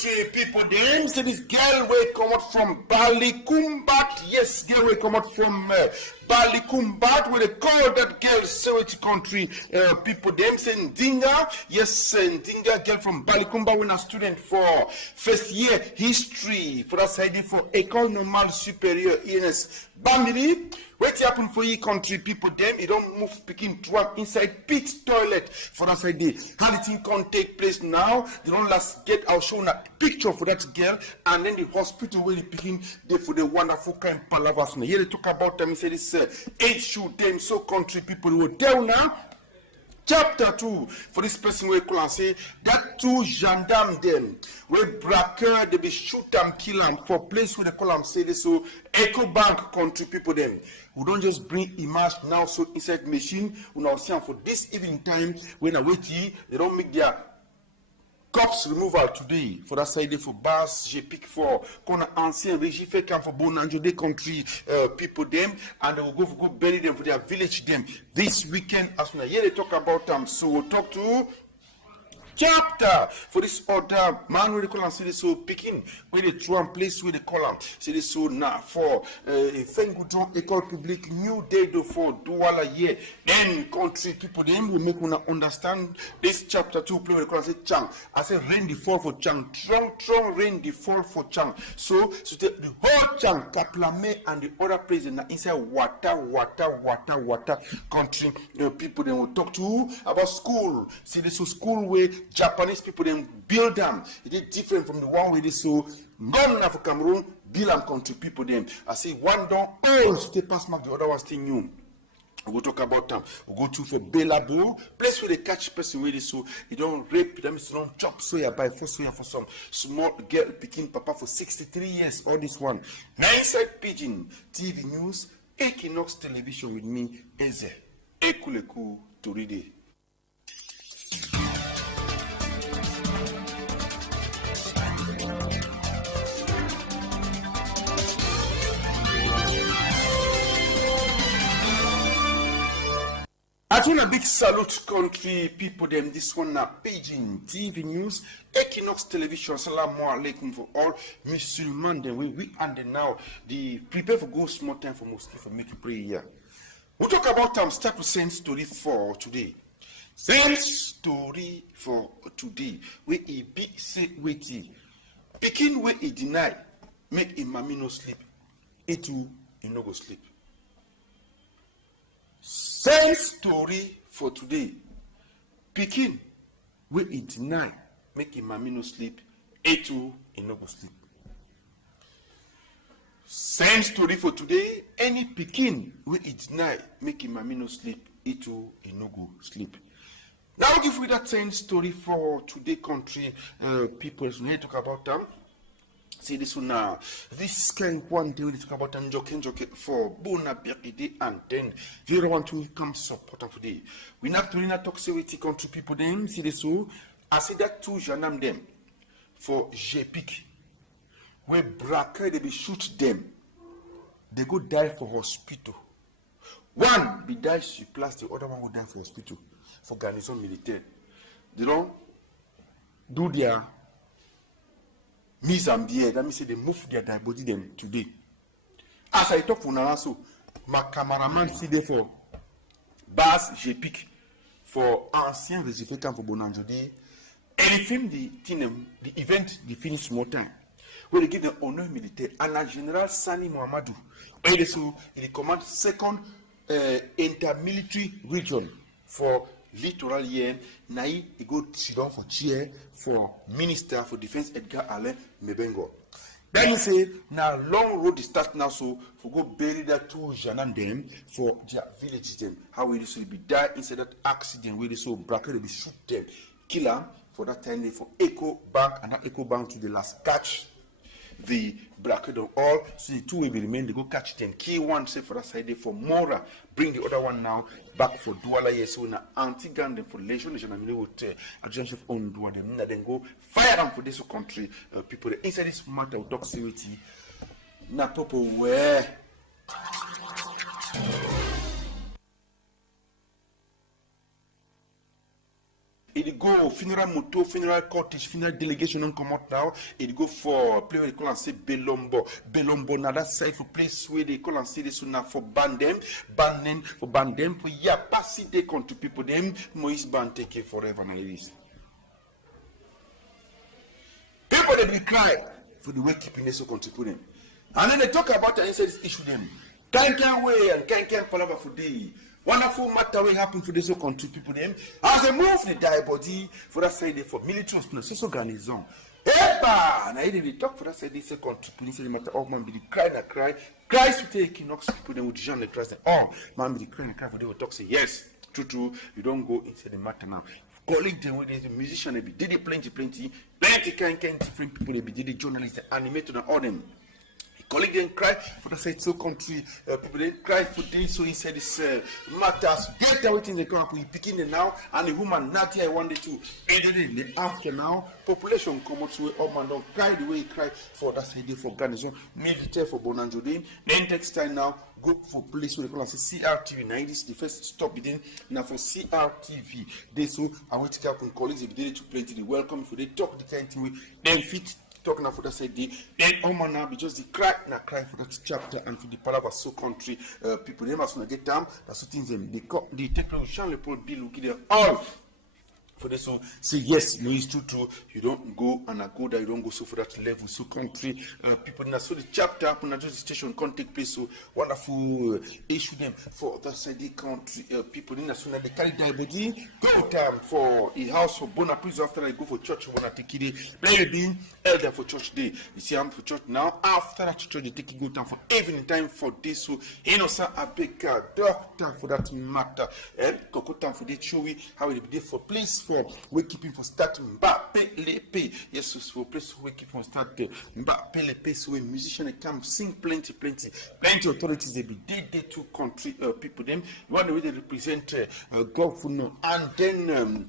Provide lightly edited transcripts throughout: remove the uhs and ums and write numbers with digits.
country people, them say this girl will come out from Balikumbat. Yes, girl will come out from Balikumbat. Where they call that girl Sewiti country people, them say Ndinga. Yes, Ndinga girl from Balikumbat when a student for first year history for that side for École Normale Supérieure ENS Bambili. What happen for you country people them? You don't move picking truck inside pit toilet for that side. How the thing can take place now? They don't last get our show a picture for that girl and then the hospital where they picking they for the wonderful kind palavas. Here they talk about them. Say this age shoot them so country people who are there now. Chapter 2 for this person we call and say that two gendarmes them we braqueur they be shoot and kill them for place where they call them say this so Eco Bank country people them. We don't just bring image now so inside machine. We now see for this evening time when I wait here, they don't make their corpse removal today for that side for bas j'ai pick for qu'on a ancien régime fait camp for Bonanjo des country people them and they will go bury them for their village them this weekend as soon as they talk about them. So we'll talk to chapter for this other man where they call and say this so picking where they throw and place where they call them say this so now for Fengoudron École Publique new day do for Douala year then country people them will make una understand this chapter 2 play where they call and say Chang I say rain the fall for Chang trong rain the fall for Chang so the whole Chang Kaplame and the other place inside water country people they will talk to about school see this so school where Japanese people then build them. It is different from the one we did so none of Cameroon build them country people then. I say one down old stay pass mark the other one still new. We go talk about them. We go to for Belabo, place where they catch person where they so you don't rape them, so don't chop soya by for soya for some small girl picking papa for 63 years. All this one. Now inside Pigeon TV News, Equinox Television with me, Eze Ekuleku Toride. I want a big salute country people them this one now Pigeon TV News Equinox Television Assalamu alaikum for all Musulman then we and then now the prepare for go small time for mosque for make you pray here. We'll talk about start to send story for today. Send story for today where he be say waiting picking where he deny make a mommy no sleep it too he no go sleep. Same story for today. Pikin wey e deny make him mommy no sleep, too he no go sleep. Same story for today. Any pikin wey e deny make him mommy no sleep, too he no go sleep. Now I'll give you that same story for today country people. As we talk about them. See this one now. This can one day we talk about them joke for Bona Birthday and then the other one to come support them for the. We not to talk with country people them. See this one. I see that two janam them for JPIC. Where braqueur they be shoot them. They go die for hospital. One be die sur place, the other one will die for hospital for garrison militaire. They don't do their mise en biais, that means they move their dead body them today. As I talk for Naraso, my cameraman see there for Bas JPIC for ancien régime camp for Bonanjo Day. And they film the event, they finish small time. Where they give the honor militaire and a General Sani Mohamedou. Where they so in the command second intermilitary region for littoral year, Nai he go sit down for chair for Minister for Defense Edgar Alain Mebengo. Then he say now long road is start now so for go bury that two Janan them for their villages them. How will this be die inside that accident where they so bracket they be shoot them, kill them for that time for Eco Bank and that Eco Bank to the last catch the bracket of all, so the two will be remain. They go catch them. Key one say for that side for Mora, bring the other one now back for Douala. Yes, so now anti-gun them for Legion and with adjunction on Douala. Them then go fire them for this country people. Inside this matter of talk security. Na popo where. It go funeral moto, funeral cortege, funeral delegation don't come out now. It go for play where they call and say Belombo. Belombo now that side for place where they call and say this now for ban them for yeah, pass it they come to people them Moise ban take it forever now this. People that we cry for the way keeping this so contribute them. And then they talk about and say this issue them. Can't way and can't palaver for day. Wonderful matter will happen for this whole country people them. As they move the die body for that side for military so garnison. Eba! Now they talk for that side they say country police the matter of man be the cry. Christ will take Knox people them with Jean the Christ. Oh man be the cry for they will talk say yes. True. You don't go inside the matter now. Colleague them with the musician they be did it plenty kind different people they be did the journalists animated and all them. Colleague didn't cry for the side so country. People didn't cry for this. So he said this matters. Get everything they come up with picking it now. And the woman not here wanted to end it in the after now. Population come out to up and down. Cry the way he cried for that side for garnison. Military for Bonanjodin. Then next time now go for police where they call us CRTV. Now this is the first stop within. Now for CRTV. They so I want to help colleagues if they did to plenty. They welcome if they talk the kind of thing with them fit. Talking for that side, then Oman now be just the cry for that chapter and for the palaver so country people. They must get down. That's what things them they take Jean Paul Bill look at all. For this one, say yes, no, it's true. You don't go and go there, you don't go so for that level. So country people now so the chapter happen just the station can't take place. So wonderful issue them for that side the country people in as soon as they carry their body, go time for a house for Bonaprise after I go for church wanna take it. Play being elder for church day. You see I'm for church now. After that church they take it go time for evening time for this. So innocent Abeka doctor for that matter. Coco time for the showy how it be for place. We keep him for start Mbappe Lepe. Yes, so place we keep from start Mbappe Lepe. So a musician can sing plenty authorities they be they to country people them one the way they represent governor and then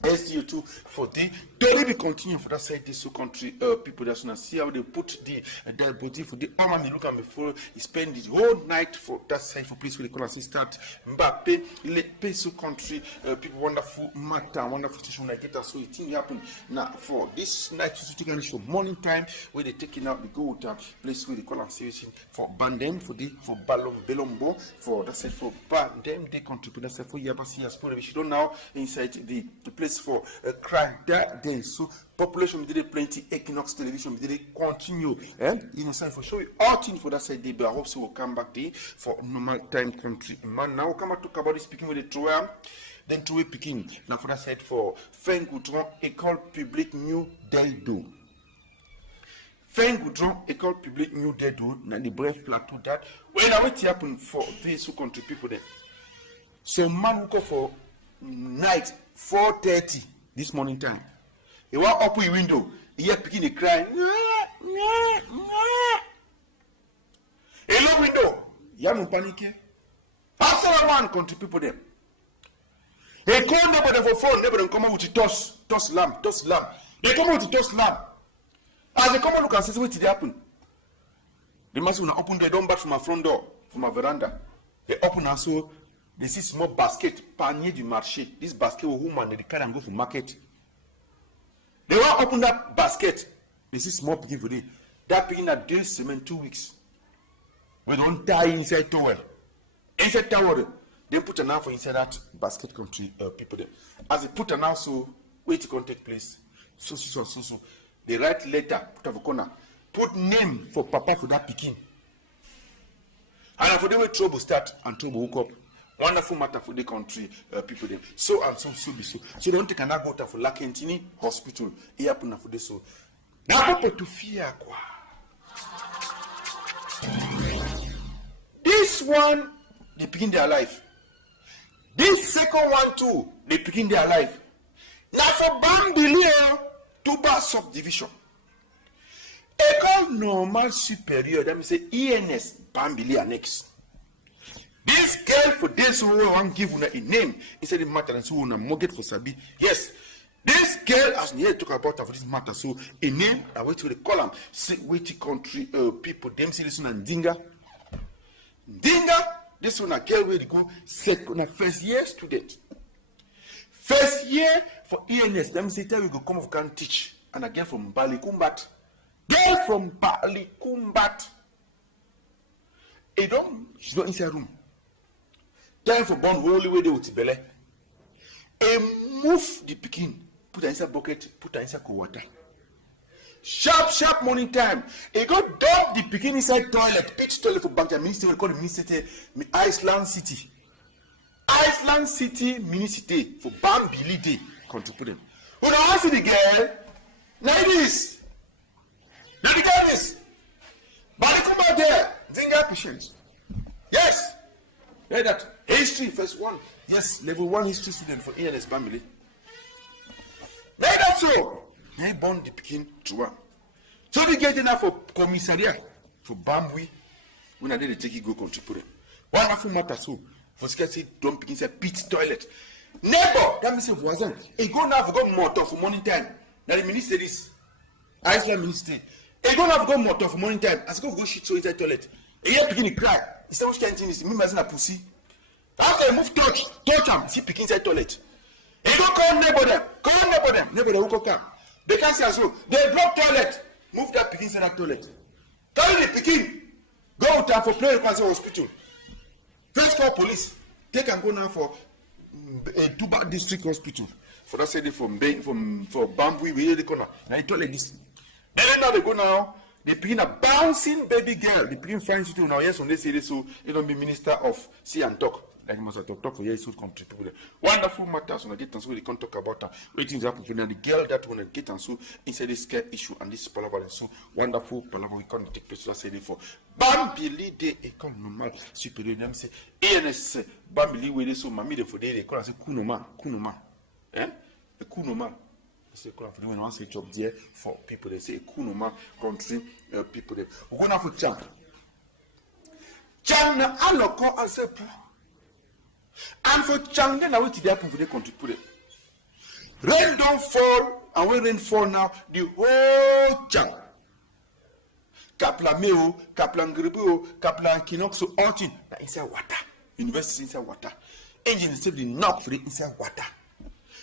SDO2 for the don't be continue for that side this so country people that's gonna see how they put the their body for the army look at before he spend the whole night for that side for place where they call us start Mbappe le peso country people wonderful matter wonderful situation like it so it thing happen now for this night to take an show morning time where they taking out the gold place where they call us for bandem for the for Belombo for that side for bandem they contribute that side for Yabasi as per we don't now inside the place for a crime that day. So population we did plenty Equinox television we did continue you know for show you all things for that side day but I hope so we'll come back there for normal time country man now we'll come back to talk about this speaking with the Troa then Troa picking now for that side for Fengoudron École Publique New Deldo Fengoudron École Publique New Deldo na the bref plateau that when I wait happen for this who country people there so man who go for night 4:30 this morning time. He walk up the window. He hear picking the cry. A low window. You no panic. After one country people them. They call nobody for phone. Nobody come out with the toss lamp. They come out with the toss lamp. As they come out look and see what did happen. The master will open the door back from my front door, from my veranda. They open and so. They see small basket, panier du marché. This basket will woman they carry and go for market. They want open that basket. They see small picking for it. That picking at 2 semaines, 2 weeks. We don't tie inside towel. Inside towel, they put an for inside that basket country people there. As they put an so wait to take place. So. They write letter, put a corner, put name for papa for that picking. And for the way trouble start and trouble hook up. Wonderful matter for the country people them. So and so be so. So they don't take another go for Lakentini Hospital. It happen for this so. Now people to fear quoi. This one they begin their life. This second one too they begin their life. Now for Bambilio Tuba subdivision. École normale supérieure. That means say ENS Bambilio annex. This girl for this who want give her a name instead of matter and so on a mortgage for Sabi. Yes, this girl has here talk about her for this matter. So a name I wait to the column say wait country people them see this one and Dinga. This one a girl where they go second first year student. First year for ENS, let me say, tell you go come of can teach. And again from Balikumbat. Girl from Balikumbat. She's not inside room. Time for born holy way they with belly. Move the pikin, put her inside bucket, put her inside cold water. Sharp morning time. Go dump the pikin inside toilet. Pitch toilet for bank. Minister will call the minister Iceland City. Iceland City Municipality for Bambili Day. Contribute. When I see the girl, now this. Now the girl is. But they come out there. Zinga patients. Yes. Hear that? History, first one. Yes, level 1 history student for ENS family. Now that's so. They born the Peking to one. So they get enough for commissariat for Bambui. When I did the take it go contribute. Wonderful matter so. For scarcity don't begin say pit toilet. Neighbor, that means voisin. He go now for go motor for morning time. Now the minister is Iceland minister. He go now for go motor for morning time. As go shit so inside toilet. He here begin to cry. He say which kind of thing is me as a pussy. After he move touch him, see pick inside toilet. He go call neighbor them. Neighbor them who come. They can't say as well. They block toilet. Move that pick inside that toilet. Tell the picking. Go down for prayer cancer hospital. First call police. Take and go now for a Dubai district hospital. For that say they for Bambui, we the corner. Now he told like this. Then now they go now. They begin a bouncing baby girl. They begin fine to now. Yes, when they say this, so they don't be minister of see and talk. Like must talk for years, so country people. Wonderful matters when I get and so they can't talk about her. Waiting happen for the girl that when I get and so inside this care issue and this palaver and so wonderful palaver we can't take place. I say it for Bambili de école normale supérieure. Them say ENS Bambili we so mami de for they call say kunoma. A kunoma. Say call for when one say job there for people they say kunoma country people there. We go now for Chang. Chang na aloko asepu. And for Chang, then I wait to the happen for the country put it. Rain don't fall, and when rain fall now, the whole Chang. Kapla Meo, Kaplan Gribu, Kaplan Kinoxo, all thing that inside water. University inside water. Engine instead the knock for the inside water.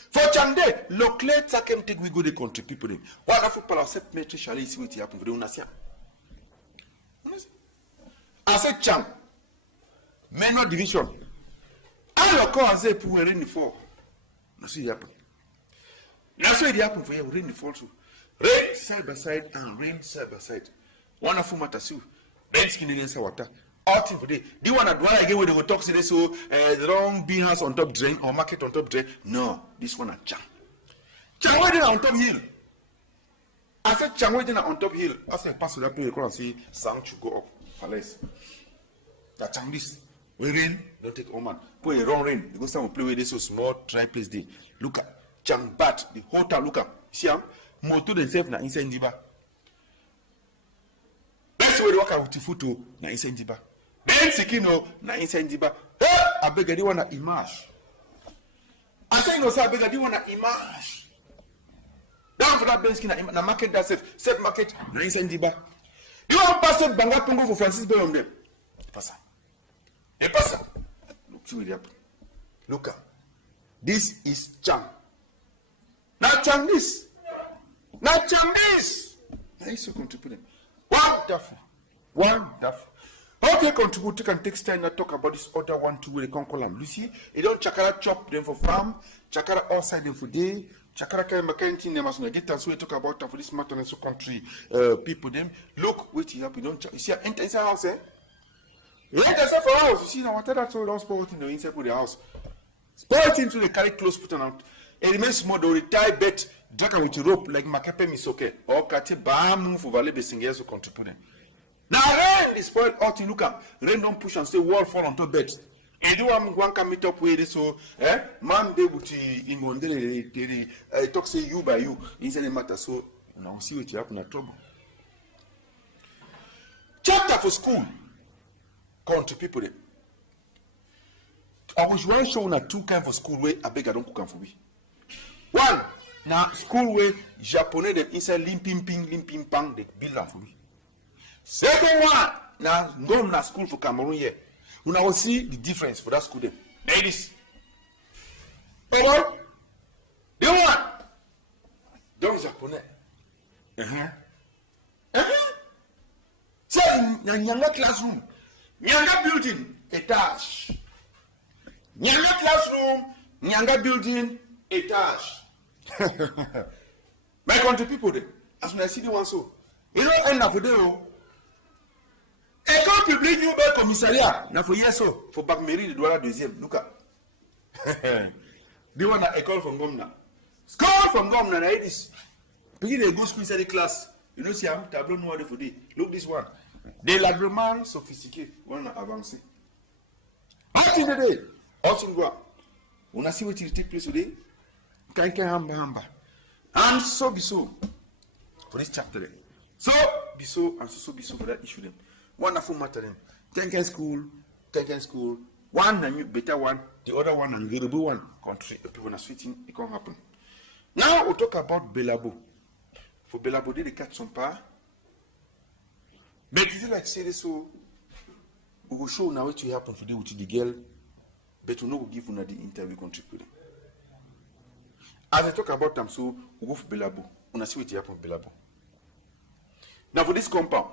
For Chang Day, locate Sakem take we go the country people. Wonderful paracet metric shall see what happen for the Unasia. I said Chang, menor division. Alors quand on pour rain the fall, that's what happen. That's what happen for you. Rain the fall too. Rain side by side and rain side by side. Wonderful matter too. Rain skin against water. All thing for day. Do you want to dwell again where they go talk today? So the wrong bean house on top drain or market on top drain? No, this one a Chang. Chang waiting on top hill. I said Chang waiting on top hill. After I pass that place, you can see sound should go up. Falaise. That Chang this. We rain, don't take Oman. Put a wrong rain. You go start to play with this so small dry place day. Look at Changbat, the whole town. Look at see how motor themselves na inside Ndiba. That's where they work with the photo na inside Ndiba. Then Sikino na inside Ndiba. I beg you wanna image. I say no, sir. I beg you wanna image. Down for that Benskin na market that safe market na inside Ndiba. You want pass it Banga Pongo for Francis Bay on them? Pass. A person. Look, see what happened. Look at this is Chang. Now Chang this. Now Chang this. Now he's so contributing. Wonderful. Okay, contribute. You can take time and talk about this other one too. They can't call them. Lucy, you don't chakara chop them for farm. Chakara outside them for day. Chakara can make them as we get and so we talk about that for this matter and so country people them. Look, wait here. You don't. You see, enter inside house, eh? Right, that's for house. You see now what that so don't spoil it in the inside of the house. Spoil it into the carry clothes put on out. It remains small. They will tie bet, drag with rope like Makape Misoke or Kati Bam for Valley Singers who contribute. Now rain is spoiled out in Luka. Rain don't push and stay wall fall on top bed. And do one can meet up with this so man they would in one day talk say you by you. Inside the matter so now see what you happen at trouble. Chapter for school. Country people there. I was one show na two kind for school where I beg I don't cook for me. One now school where Japanese them inside limping pang they build them for me. Second one now go na school for Cameroon here. When I will see the difference for that school there. Ladies. But You want? Donc japonais. C'est Nyanga classroom. Nyanga building, étage. Nyanga classroom, Nyanga building, étage. My country people, as soon as I see the one so, you know, end of the day, école publique, nous avons commissariat. N'a fait so, faut bac mairie de droit la deuxième. Look at. They want an école from Gomna. School from Gomna, right? This. Puis they go school inside the class. You know, see, I'm tableau noir de fouder. Look this one. Des largement sophistiqués. On a avancé. What in the day? Also, on a see what will take place today. Kankan hamba. And so be so for this chapter. So be so and so be so for that issue. Them wonderful matter. Them Kankan school. One and you better one. The other one and the one country. People are switching. It can't happen. Now we talk about Belabo. For Belabo, they catch some power. But if you like say this, so we will show now what will happen for the with the girl. But we know we give you the interview country. As I talk about them, so we go for Belabo. We see what will happen for Belabo. Now for this compound,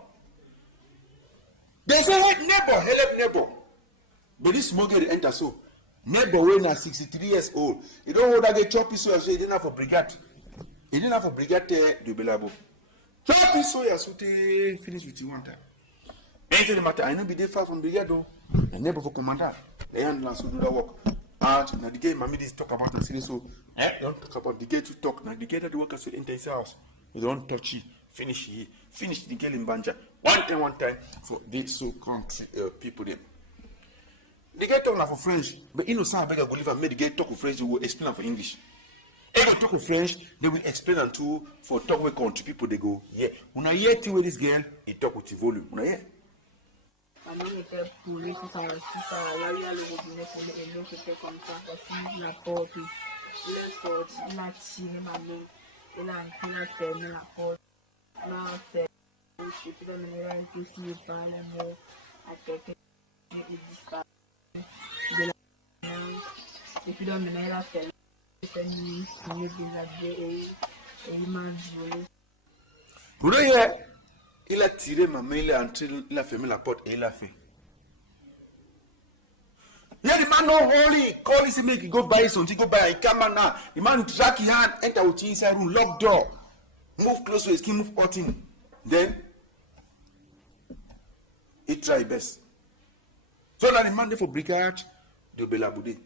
they say hey, help neighbor. But this small girl enter so. Neighbor when na 63 years old. You don't hold that get choppy so he didn't have a brigade. He didn't have a brigade de Belabo. Choppy so ya so te finish with you one time. Anything the matter, I know be there far from brigade though. The neighbor for commander. They handle so do that work. And now the game mommy this talk about the so don't talk about the gate to talk. Now the gate that the workers will enter his house. We don't touch it. Finish the girl in Banja. One time for this so country people there. The guy talk for French, but you know some beg go live and make the guy talk with French, they will explain for English. They go talk with French, they will explain and to for talk with country people, they go, yeah. When I hear with this girl, he talk with the volume. When I hear. Et puis, il a fait il a tiré ma main, il a fermé la porte et il a fait. Yeah, the man no holy. Call his make go buy something, go buy a camera now. The man drag his hand, enter with inside room, lock door, move close to his skin, move out in. Then he try best. So now the man there for brigade, the Belabo.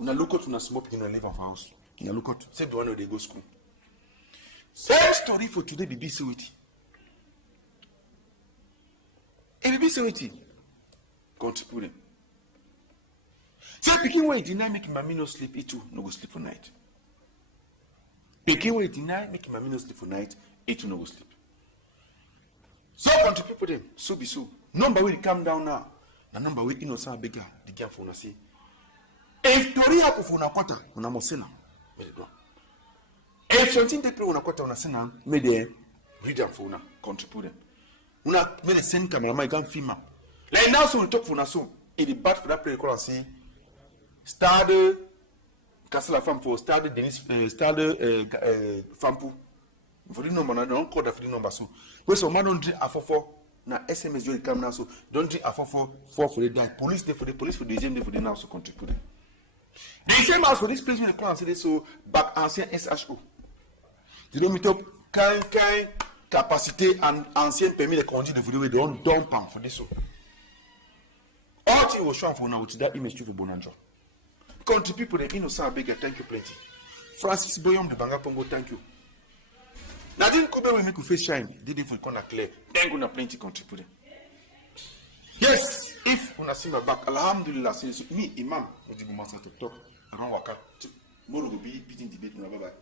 Una look out, una smoke, una live of house. Una look out. Same the one where they go school. Same story for today, the BCWT. And the BCWT, contribute. Say, picking way deny make mommy no sleep, it too no go sleep for night. Picking way deny make mommy no sleep for night, it too no go sleep. So contribute for them, so be so. Number will come down now. The number will innocent bigger, the game for una see. If Tori happen for una quarter, una mosena, made it do. If something they play una quarter una sena, made them read them for una, contribute them. Una made a send camera, my gun film. Like now, so we talk for una so. It is bad for that play call and say, Stade Castle Femme for Stade Denis, Stade Fampu. For the number, I don't call that for the number so. When some man don't drink a for na SMS you come now so don't drink a for the die. Police day for the police for the same day for the now so contribute. The same house for this place we call and say so back ancien SHO. You don't meet up kind capacité and ancien permis de conduire de vous don't dump for this so. All thing was shown for now with that image to Bonanjo. Country people, the innocent bigger, thank you plenty. Francis Boyom de Banga Pongo, thank you. Nadine Kobe will make you face shine. Did it for corner clear. Thank you, plenty country people. Yes, if when I see my back, Alhamdulillah, since me, Imam, with the master to talk around Waka, tomorrow will be beating debate. Bye bye.